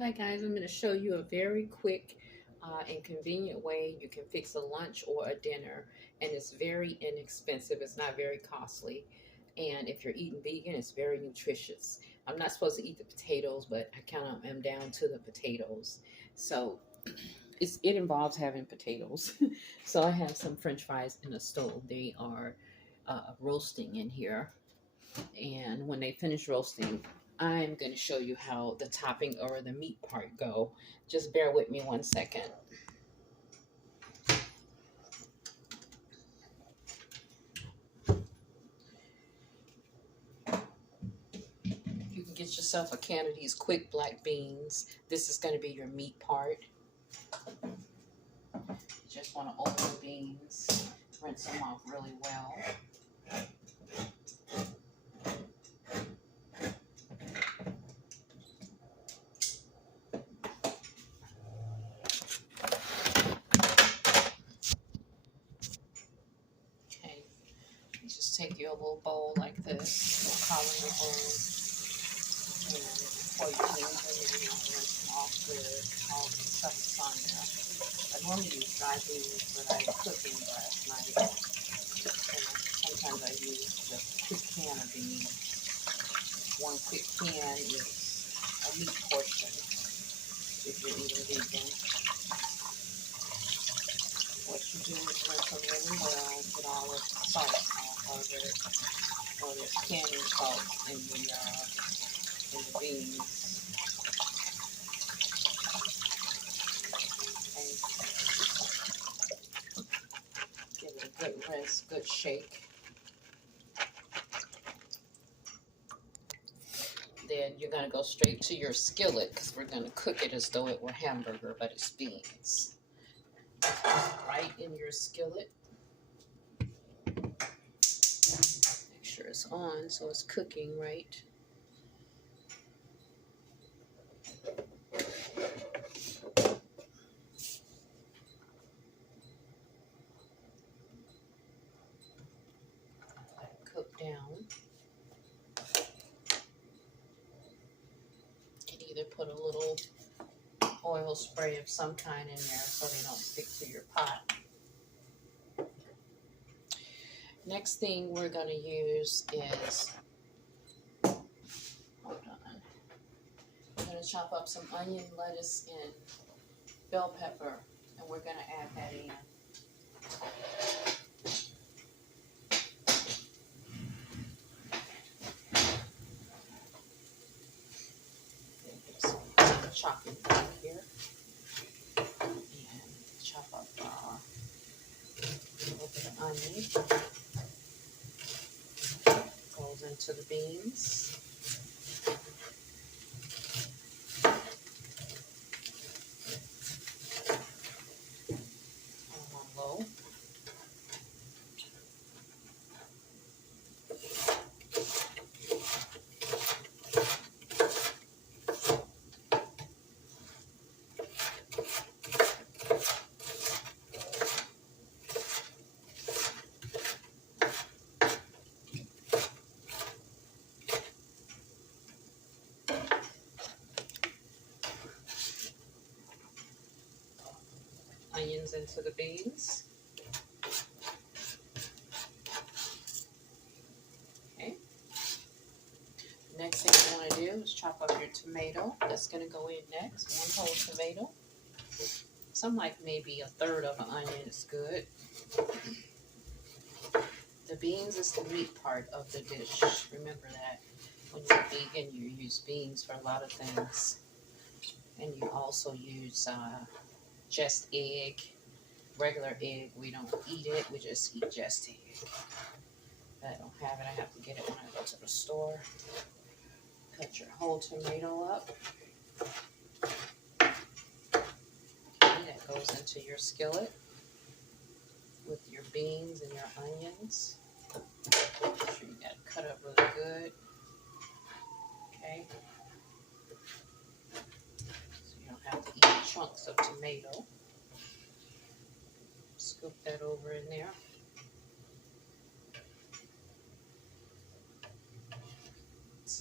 Hi guys, I'm going to show you a very quick and convenient way you can fix a lunch or a dinner, and it's very inexpensive. It's not very costly, and if you're eating vegan, it's very nutritious. I'm not supposed to eat the potatoes, but I kind of am down to the potatoes. So it involves having potatoes. So I have some French fries in the stove. They are roasting in here, and when they finish roasting, I'm going to show you how the topping or the meat part go. Just bear with me 1 second. You can get yourself a can of these quick black beans. This is going to be your meat part. You just want to open the beans, rinse them off really well. Okay, you just take your little bowl like this, or colander bowl, and pour your beans in there. You want to rinse them off good, all the stuff is on there. I normally use dry beans, but I cooked them last night. And sometimes I use just a quick can of beans. One quick can is a meat portion if you're eating vegan. What you do is rinse them really well, get all the salt off of it, or there's canning salt in the beans. Okay, give it a good rinse, good shake. Then you're going to go straight to your skillet because we're going to cook it as though it were hamburger, but it's beans. Right in your skillet. Make sure it's on so it's cooking right. Let it cook down. You can either put a little oil spray of some kind in there so they don't stick to your pot. Next thing we're going to use is, hold on, we're going to chop up some onion, lettuce, and bell pepper, and we're going to add that in. Chopping back here, and chop up a little bit of onion. Goes into the beans. On low. Onions into the beans. Okay. Next thing you want to do is chop up your tomato. That's going to go in next. One whole tomato. Some like maybe a third of an onion is good. The beans is the meat part of the dish. Remember that. When you're vegan, you use beans for a lot of things. And you also use just egg. Regular egg, we don't eat it. We just eat just egg. I don't have it. I have to get it when I go to the store. Cut your whole tomato up. Okay, that goes into your skillet with your beans and your onions. Make sure you got it cut up really good. Okay. So you don't have to eat chunks of tomato. Scoop that over in there.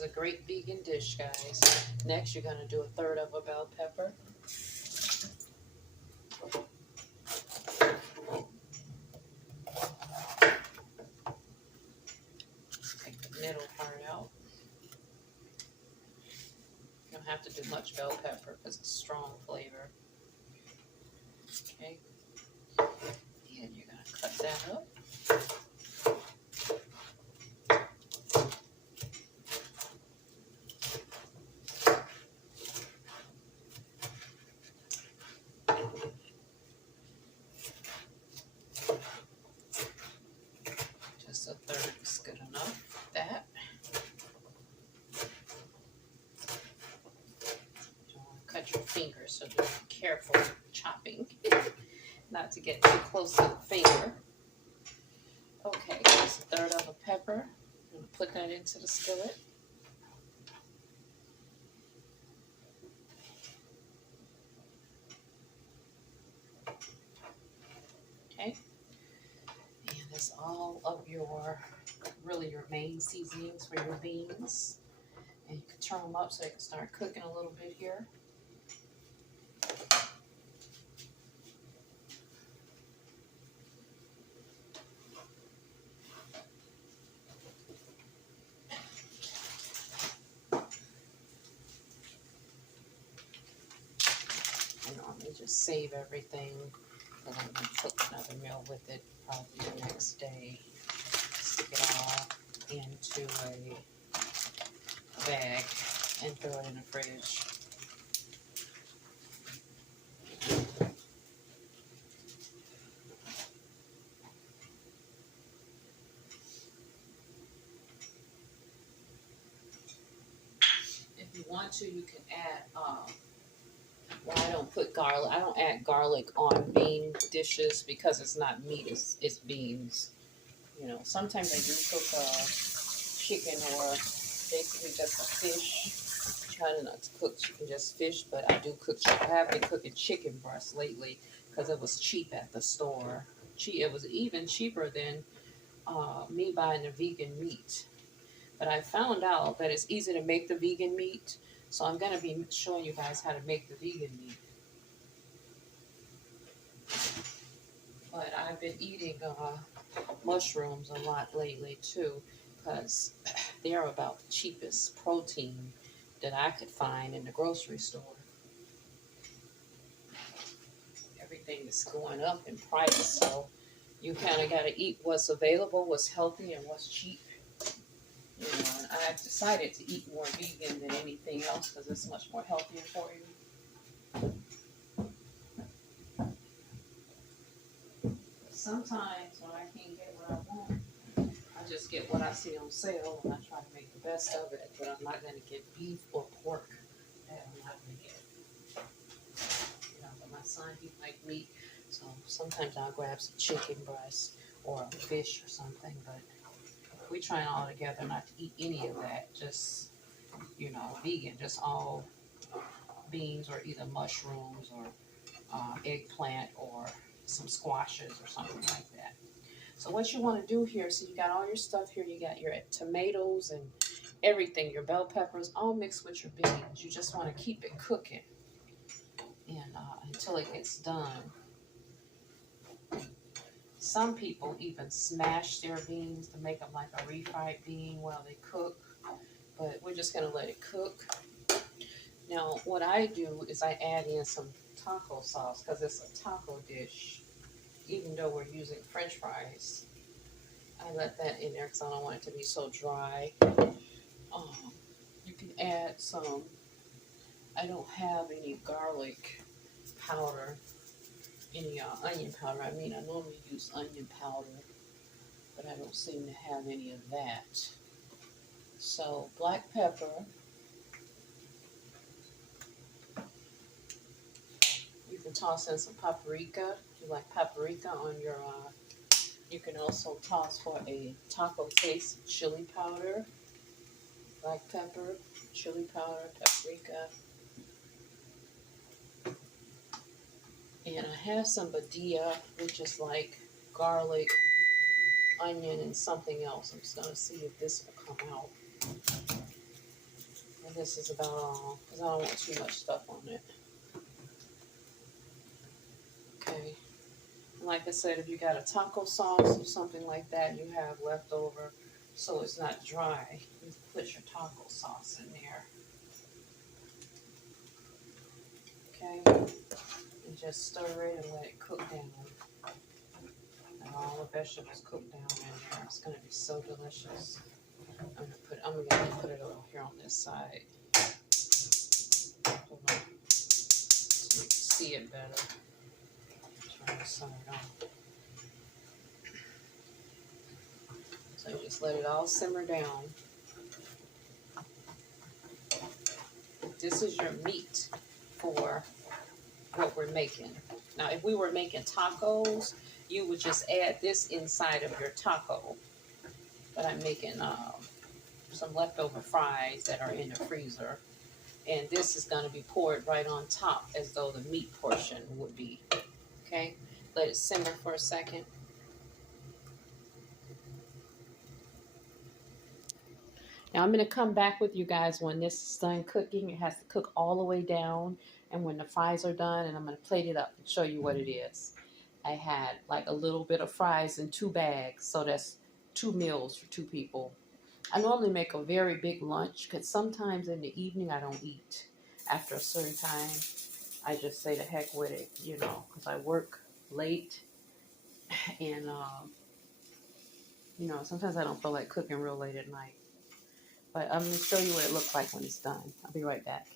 is a great vegan dish, guys. Next, you're going to do a third of a bell pepper. Take the middle part out. You don't have to do much bell pepper because it's strong flavor. Okay. And you're going to cut that up. Just a third is good enough. That. You don't want to cut your fingers, so be careful chopping. Not to get too close to the finger. Okay, just a third of a pepper. I'm going to put that into the skillet. Okay. And that's all of your, really your main seasonings for your beans. And you can turn them up so they can start cooking a little bit here. Just save everything, and I'm going to cook another meal with it probably the next day. Stick it all into a bag and throw it in the fridge. If you want to, you can add well, I don't put garlic. I don't add garlic on bean dishes because it's not meat. It's beans. You know, sometimes I do cook chicken or basically just a fish. Try not to cook chicken, just fish, but I do cook chicken. I have been cooking chicken breast lately because it was cheap at the store. It was even cheaper than me buying the vegan meat. But I found out that it's easy to make the vegan meat. So I'm going to be showing you guys how to make the vegan meat. But I've been eating mushrooms a lot lately too, because they're about the cheapest protein that I could find in the grocery store. Everything is going up in price, so you kind of got to eat what's available, what's healthy, and what's cheap. You know, and I've decided to eat more vegan than anything else because it's much more healthier for you. Sometimes when I can't get what I want, I just get what I see on sale and I try to make the best of it. But I'm not going to get beef or pork. That I'm not going to get. You know, but my son, he likes meat, so sometimes I'll grab some chicken breast or a fish or something. But we trying all together not to eat any of that. Just, you know, vegan. Just all beans or either mushrooms or eggplant or some squashes or something like that. So what you want to do here, so you got all your stuff here. You got your tomatoes and everything, your bell peppers, all mixed with your beans. You just want to keep it cooking and until it gets done. Some people even smash their beans to make them like a refried bean while they cook, but we're just going to let it cook. Now, what I do is I add in some taco sauce because it's a taco dish, even though we're using French fries. I let that in there because I don't want it to be so dry. You can add some, I don't have any garlic powder, any onion powder. I mean, I normally use onion powder, but I don't seem to have any of that. So, black pepper. You can toss in some paprika. If you like paprika on your, you can also toss for a taco taste chili powder, black pepper, chili powder, paprika. And I have some badilla, which is like garlic, onion, and something else. I'm just going to see if this will come out. And this is about all, because I don't want too much stuff on it. Okay. And like I said, if you got a taco sauce or something like that you have left over, so it's not dry, you put your taco sauce in there. Okay. And just stir it and let it cook down. And all the vegetables cook down in there. It's gonna be so delicious. I'm gonna put it over here on this side. Hold on. So you can see it better. Turn this side on. So you just let it all simmer down. This is your meat for what we're making. Now, if we were making tacos, you would just add this inside of your taco. But I'm making some leftover fries that are in the freezer. And this is going to be poured right on top as though the meat portion would be. Okay? Let it simmer for a second. Now I'm going to come back with you guys when this is done cooking. It has to cook all the way down. And when the fries are done, and I'm going to plate it up and show you what it is. I had like a little bit of fries in 2 bags. So that's 2 meals for 2 people. I normally make a very big lunch because sometimes in the evening I don't eat. After a certain time, I just say the heck with it, you know, because I work late. And, you know, sometimes I don't feel like cooking real late at night. But I'm going to show you what it looks like when it's done. I'll be right back.